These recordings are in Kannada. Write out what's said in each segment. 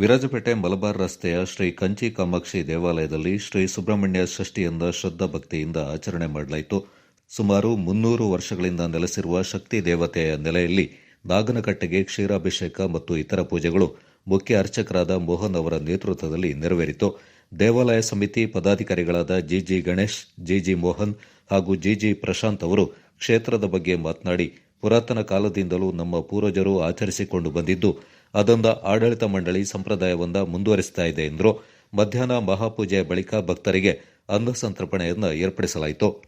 ವಿರಾಜಪೇಟೆ ಮಲಬಾರ್ ರಸ್ತೆಯ ಶ್ರೀ ಕಂಚಿ ಕಾಮಾಕ್ಷಿ ದೇವಾಲಯದಲ್ಲಿ ಶ್ರೀ ಸುಬ್ರಹ್ಮಣ್ಯ ಷಷ್ಠಿಯಿಂದ ಶ್ರದ್ಧಾ ಭಕ್ತಿಯಿಂದ ಆಚರಣೆ ಮಾಡಲಾಯಿತು. ಸುಮಾರು ಮುನ್ನೂರು ವರ್ಷಗಳಿಂದ ನೆಲೆಸಿರುವ ಶಕ್ತಿ ದೇವತೆಯ ನೆಲೆಯಲ್ಲಿ ನಾಗನಕಟ್ಟೆಗೆ ಕ್ಷೀರಾಭಿಷೇಕ ಮತ್ತು ಇತರ ಪೂಜೆಗಳು ಮುಖ್ಯ ಅರ್ಚಕರಾದ ಮೋಹನ್ ಅವರ ನೇತೃತ್ವದಲ್ಲಿ ನೆರವೇರಿತು. ದೇವಾಲಯ ಸಮಿತಿ ಪದಾಧಿಕಾರಿಗಳಾದ ಜಿಜಿ ಗಣೇಶ್, ಜಿಜಿ ಮೋಹನ್ ಹಾಗೂ ಜಿಜಿ ಪ್ರಶಾಂತ್ ಅವರು ಕ್ಷೇತ್ರದ ಬಗ್ಗೆ ಮಾತನಾಡಿ, ಪುರಾತನ ಕಾಲದಿಂದಲೂ ನಮ್ಮ ಪೂರ್ವಜರು ಆಚರಿಸಿಕೊಂಡು ಬಂದಿದ್ದು ಅದೊಂದ ಆಡಳಿತ ಮಂಡಳಿ ಸಂಪ್ರದಾಯವೊಂದ ಮುಂದುವರಿಸ್ತಾ ಇದೆ ಎಂದರು ಮಧ್ಯಾಹ್ನ ಮಹಾಪೂಜೆಯ ಬಳಿಕ ಭಕ್ತರಿಗೆ ಅನ್ನ ಸಂತರ್ಪಣೆಯನ್ನು ಏರ್ಪಡಿಸಲಾಯಿತು.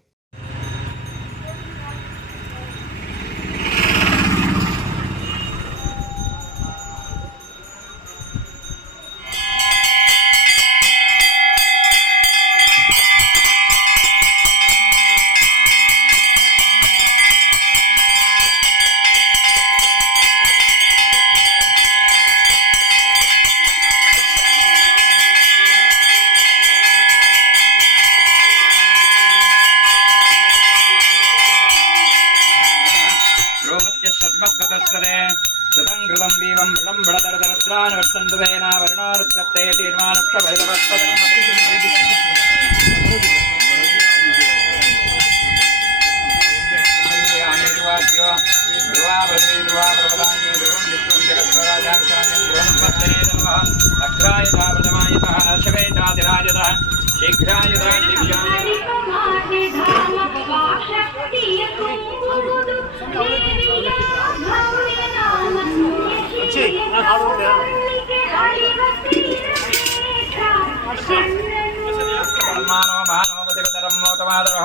वर्णार्त्रदे शतम् कृतम् बीवम् बृडम् बृडदरदरत्रान् वर्तन्तदेन वर्णार्त्रप्ते तीर्मानुक्ष शीघ्रायुधातिराजतः शीघ्रायुधा शिव्याय మానో మానవపతిపితరం మోతమాదరో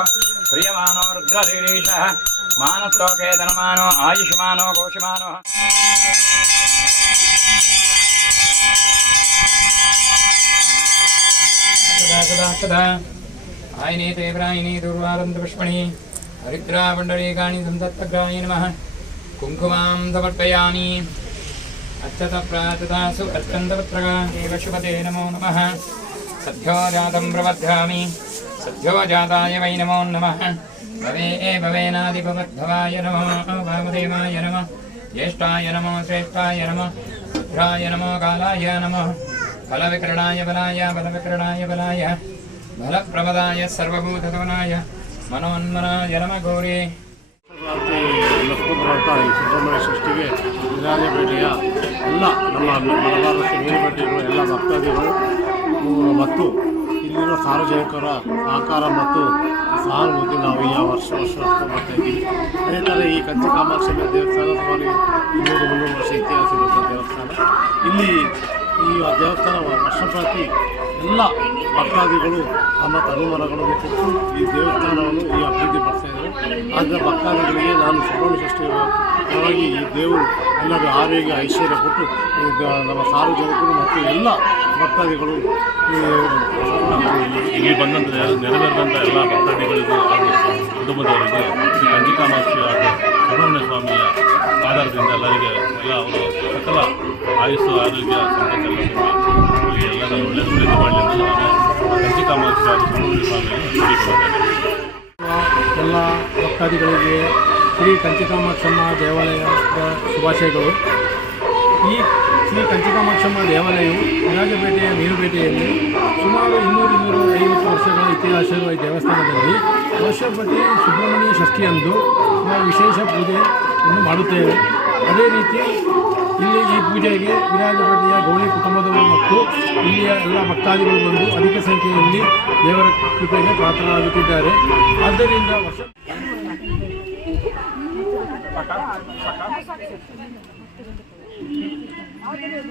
ప్రియమానో రుద్రశీరీష మానస్లోకే ధనమానో ఆయుష్మానో ఘోషమానో ఆయనే తీవ్రాయణి దుర్వారంత పుష్పణి హరిద్రాపండరీకాణి సంతత్పగ్రాయ నమ కుంకుమాం సమర్పయామి అత్యత ప్రాతదాసు అత్యంత పత్రగా శుభతే నమో నమ సద్యో జాతం ప్రవర్ధామి సద్యో జాతాయ వై నమో నమః భవే ఏ భవేనాదిభవద్భవాయ నమో వామదేవాయ నమ జ్యేష్ఠాయ నమో శ్రేష్ఠాయ నమ రుద్రాయ నమో కాలాయ నమ బలవికరణాయ బలాయ బలవికరణాయ బలాయ బలప్రమదాయ సర్వభూతధవనాయ మనోన్మనాయ నమ గౌరీ ಕ್ರಾಂತಿ ಲಕ್ಷ್ಮೀಪುರ ಈ ಸುಬ್ರಹ್ಮಣ್ಯ ಸೃಷ್ಟಿಗೆ ವಿರಾಜಪೇಟೆಯ ಎಲ್ಲ ನಮ್ಮ ಮಲಬಾರ ಮೀನುಪೇಟೆ ಇರುವ ಎಲ್ಲ ಭಕ್ತಾದಿಗಳು ಉ, ಮತ್ತು ಇಲ್ಲಿನ ಸಾರ್ವಜನಿಕರ ಸಹಕಾರ ಮತ್ತು ಸಹಾನುಭೂತಿ ನಾವು ಈ ವರ್ಷ ವರ್ಷ ವರ್ಷ ಇದ್ದೀವಿ. ಅದೇ ಥರ ಈ ಕಂಚಿ ಕಾಮಾಕ್ಷಿ ದೇವಸ್ಥಾನ ಸುಮಾರು ಇನ್ನೂರು ಮುನ್ನೂರು ವರ್ಷ ಇತಿಹಾಸ ಇರುವಂಥ ದೇವಸ್ಥಾನ. ಇಲ್ಲಿ ಈ ದೇವಸ್ಥಾನ ವರ್ಷ ಪ್ರತಿ ಎಲ್ಲ ಭಕ್ತಾದಿಗಳು ತಮ್ಮ ತನುಮನಗಳನ್ನು ಕೊಟ್ಟು ಈ ದೇವಸ್ಥಾನವನ್ನು ಈ ಅಭಿವೃದ್ಧಿ ಪಡಿಸ್ತಾ ಇದ್ದಾರೆ. ಆದರೆ ಭಕ್ತಾದಿಗಳಿಗೆ ನಾನು ಸುಬ್ರಹ್ಮಣ್ಯ ಷಷ್ಠಿ ಪರವಾಗಿ ಈ ದೇವರು ಎಲ್ಲರೂ ಆರೋಗ್ಯ, ಐಶ್ವರ್ಯ ಕೊಟ್ಟು ನಮ್ಮ ಸಾರ್ವಜನಿಕರು ಮತ್ತು ಎಲ್ಲ ಭಕ್ತಾದಿಗಳು ಇಲ್ಲಿ ಬಂದಂಥ ನೆರವೇರಿದಂಥ ಎಲ್ಲ ಭಕ್ತಾದಿಗಳಿಗೂ ಹಾಗೂ ಕುಟುಂಬದವರಿಗೂ ಮಾಸ್ತಿ ಹಾಗೂ ಸುಬ್ರಹ್ಮಣ್ಯ ಸ್ವಾಮಿಯ ಆಧಾರದಿಂದ ಎಲ್ಲರಿಗೆ ಎಲ್ಲ ಅವರು ಸಕಲ ಆಯುಸ್ಸು, ಆರೋಗ್ಯ, ಸಂಪತ್ತು ಎಲ್ಲ ತುಂಬಿ ಅವರಿಗೆ ಎಲ್ಲರೂ ಒಳ್ಳೆಯ ಮಾಡಲಿ ಸುಬ್ರಹ್ಮಣ್ಯ ಸ್ವಾಮಿಯನ್ನು ಎಲ್ಲ ಭಕ್ತಾದಿಗಳಿಗೆ ಶ್ರೀ ಕಂಚಿಕಾಮಾಕ್ಷಮ್ಮ ದೇವಾಲಯದ ಶುಭಾಶಯಗಳು. ಈ ಶ್ರೀ ಕಂಚಿಕಾಮಾಕ್ಷಮ್ಮ ದೇವಾಲಯವು ವಿರಾಜಪೇಟೆಯ ಮೀನುಪೇಟೆಯಲ್ಲಿ ಸುಮಾರು ಇನ್ನೂರು ಇನ್ನೂರು ಐವತ್ತು ವರ್ಷಗಳ ಇತಿಹಾಸ ಇರುವ ಈ ದೇವಸ್ಥಾನದಲ್ಲಿ ವರ್ಷಪತಿ ಸುಬ್ರಹ್ಮಣ್ಯ ಷಷ್ಠಿಯಂದು ನಾವು ವಿಶೇಷ ಪೂಜೆಯನ್ನು ಮಾಡುತ್ತೇವೆ. ಅದೇ ರೀತಿ ಇಲ್ಲಿ ಈ ಪೂಜೆಗೆ ವಿರಾಜಪೇಟೆಯ ಗೌಳಿ ಕುಟುಂಬದವರು ಮತ್ತು ಇಲ್ಲಿಯ ಎಲ್ಲ ಭಕ್ತಾದಿಗಳು ಬಂದು ಅಧಿಕ ಸಂಖ್ಯೆಯಲ್ಲಿ ದೇವರ ಕೃಪೆಗೆ ಪಾತ್ರರಾಗುತ್ತಿದ್ದಾರೆ. ಆದ್ದರಿಂದ ವರ್ಷ 慌てるよ。